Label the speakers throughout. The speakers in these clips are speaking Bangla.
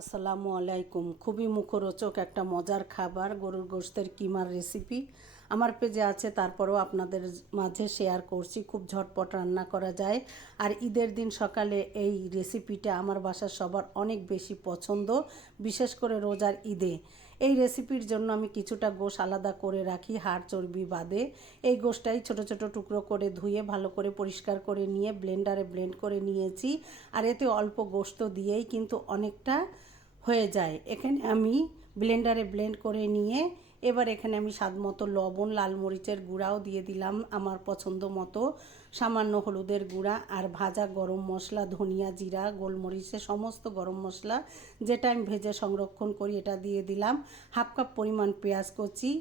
Speaker 1: আসসালামু আলাইকুম। খুবই মুখরোচক একটা মজার খাবার, গরুর গোশতের কিমার রেসিপি। আমার পেজে আছে, তারপরেও আপনাদের মাঝে শেয়ার করছি। খুব ঝটপট রান্না করা যায়। আর ঈদের দিন সকালে এই রেসিপিটা আমার বাসার সবার অনেক বেশি পছন্দ, বিশেষ করে রোজার ঈদে। এই রেসিপির জন্য আমি কিছুটা গোশ আলাদা করে রাখি, হাড় চর্বি বাদে। এই গোশটাই ছোট ছোট টুকরো করে ধুয়ে, ভালো করে পরিষ্কার করে নিয়ে, ব্লেন্ডারে ব্লেন্ড করে নিয়েছি। আর এতে অল্প গোশত দিয়েই কিন্তু অনেকটা হয়ে যায়। এখানে আমি ব্লেন্ডারে ব্লেন্ড করে নিয়ে এবার এখানে আমি স্বাদ মতো লবণ, লাল মরিচের গুঁড়াও দিয়ে দিলাম আমার পছন্দ মতো। সামান্য হলুদের গুঁড়া আর ভাজা গরম মশলা, ধনিয়া জিরা গোলমরিচের সমস্ত গরম মশলা যেটা আমি ভেজে সংরক্ষণ করি এটা দিয়ে দিলাম। হাফ কাপ পরিমাণ পেঁয়াজ কচি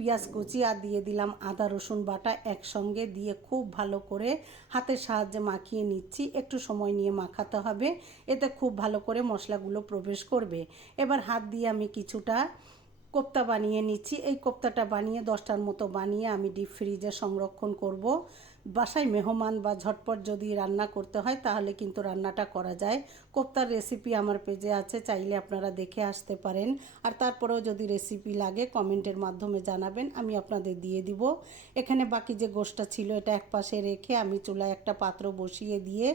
Speaker 1: পেঁয়াজ কুচি আর দিয়ে দিলাম আদা, রসুন বাটা একসঙ্গে দিয়ে খুব ভালো করে হাতের সাহায্যে মাখিয়ে নিচ্ছি। একটু সময় নিয়ে মাখাতে হবে, এতে খুব ভালো করে মশলাগুলো প্রবেশ করবে। এবার হাত দিয়ে আমি কিছুটা কোপ্তা বানিয়ে নিচ্ছি। এই কোপ্তাটা বানিয়ে দশটার মতো বানিয়ে আমি ডিপ ফ্রিজে সংরক্ষণ করব। বাসায় মেহমান বা ঝটপট যদি রান্না করতে হয়, তাহলে কিন্তু রান্নাটা করা যায়। কোপ্তার রেসিপি আমার পেজে আছে, চাইলে আপনারা দেখে আসতে পারেন। আর তারপরেও যদি রেসিপি লাগে কমেন্টের মাধ্যমে জানাবেন, আমি আপনাদের দিয়ে দিব। এখানে বাকি যে গোষ্ঠটা ছিল, এটা এক পাশে রেখে আমি চুলায় একটা পাত্র বসিয়ে দিয়ে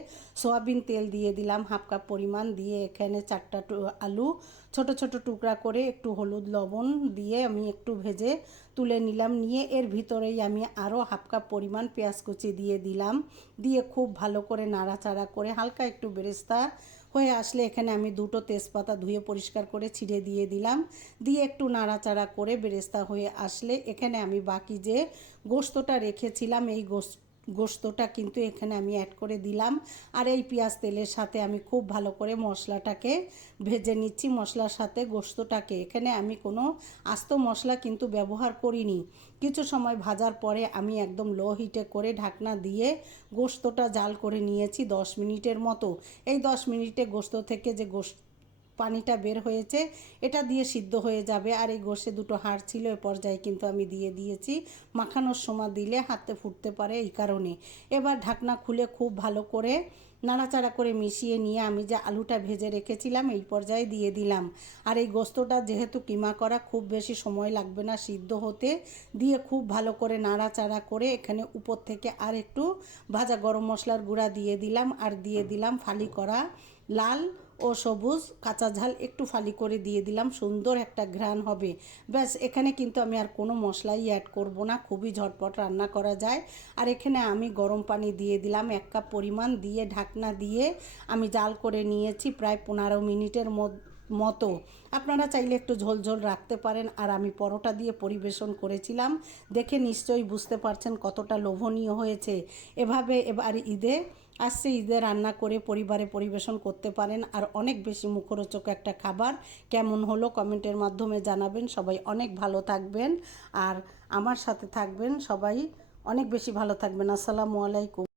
Speaker 1: সয়াবিন তেল দিয়ে দিলাম, হাফ কাপ পরিমাণ দিয়ে এখানে চারটা আলু, ছোট ছোট টুকরা করে একটু হলুদ লবণ দিয়ে আমি একটু ভেজে তুলে নিলাম। নিয়ে এর ভিতরেই আমি আরও হাফ কাপ পরিমাণ পেঁয়াজ দিয়ে দিলাম। দিয়ে খুব ভালো করে নাড়াচাড়া করে হালকা একটু বেরেস্তা হয়ে আসলে এখানে আমি দুটো তেজপাতা ধুয়ে পরিষ্কার করে ছিঁড়ে দিয়ে দিলাম। দিয়ে একটু নাড়াচাড়া করে বেরেস্তা হয়ে আসলে এখানে আমি বাকি যে গোস্তটা রেখেছিলাম, এই গোস্ত গোস্তটা কিন্তু এখানে আমি অ্যাড করে দিলাম। আর এই পেঁয়াজ তেলের সাথে আমি খুব ভালো করে মশলাটাকে ভেজে নিচ্ছি। মশলার সাথে গোস্তটাকে। এখানে আমি কোনো আস্ত মশলা কিন্তু ব্যবহার করিনি। কিছু সময় ভাজার পরে আমি একদম লো হিটে করে ঢাকনা দিয়ে গোস্তটা জাল করে নিয়েছি দশ মিনিটের মতো। এই দশ মিনিটে গোস্ত থেকে যে গোস্ত পানিটা বের হয়েছে, এটা দিয়ে সিদ্ধ হয়ে যাবে। আর এই গোষে দুটো হাড় ছিল, এ পর্যায়ে কিন্তু আমি দিয়ে দিয়েছি। মাখানোর সময় দিলে হাতে ফুটতে পারে এই কারণে। এবার ঢাকনা খুলে খুব ভালো করে নাড়াচাড়া করে মিশিয়ে নিয়ে আমি যে আলুটা ভেজে রেখেছিলাম, এই পর্যায়ে দিয়ে দিলাম। আর এই গোস্তটা যেহেতু কিমা করা, খুব বেশি সময় লাগবে না সিদ্ধ হতে। দিয়ে খুব ভালো করে নাড়াচাড়া করে এখানে উপর থেকে আর একটু ভাজা গরম মশলার গুঁড়া দিয়ে দিলাম। আর দিয়ে দিলাম ফালি করা লাল ও সবুজ, কাঁচা ঝাল একটু ফালি করে দিয়ে দিলাম, সুন্দর একটা ঘ্রাণ হবে। ব্যাস, এখানে কিন্তু আমি আর কোনো মশলাই অ্যাড করব না, খুবই ঝটপট রান্না করা যায়। আর এখানে আমি গরম পানি দিয়ে দিলাম, এক কাপ পরিমাণ দিয়ে ঢাকনা দিয়ে আমি জাল করে নিয়েছি প্রায় পনেরো মিনিটের মতো। আপনারা চাইলে একটু ঝোল ঝোল রাখতে পারেন আর আমি পরোটা দিয়ে পরিবেশন করেছিলাম। দেখে নিশ্চয়ই বুঝতে পারছেন কতটা লোভনীয় হয়েছে। এভাবে এবার ঈদে আসছে, ঈদে রান্না করে পরিবারে পরিবেশন করতে পারেন আর অনেক বেশি মুখরোচক একটা খাবার। কেমন হলো কমেন্টের মাধ্যমে জানাবেন। সবাই অনেক ভালো থাকবেন আর আমার সাথে থাকবেন সবাই। অনেক বেশি ভালো থাকবেন। আসসালামু আলাইকুম।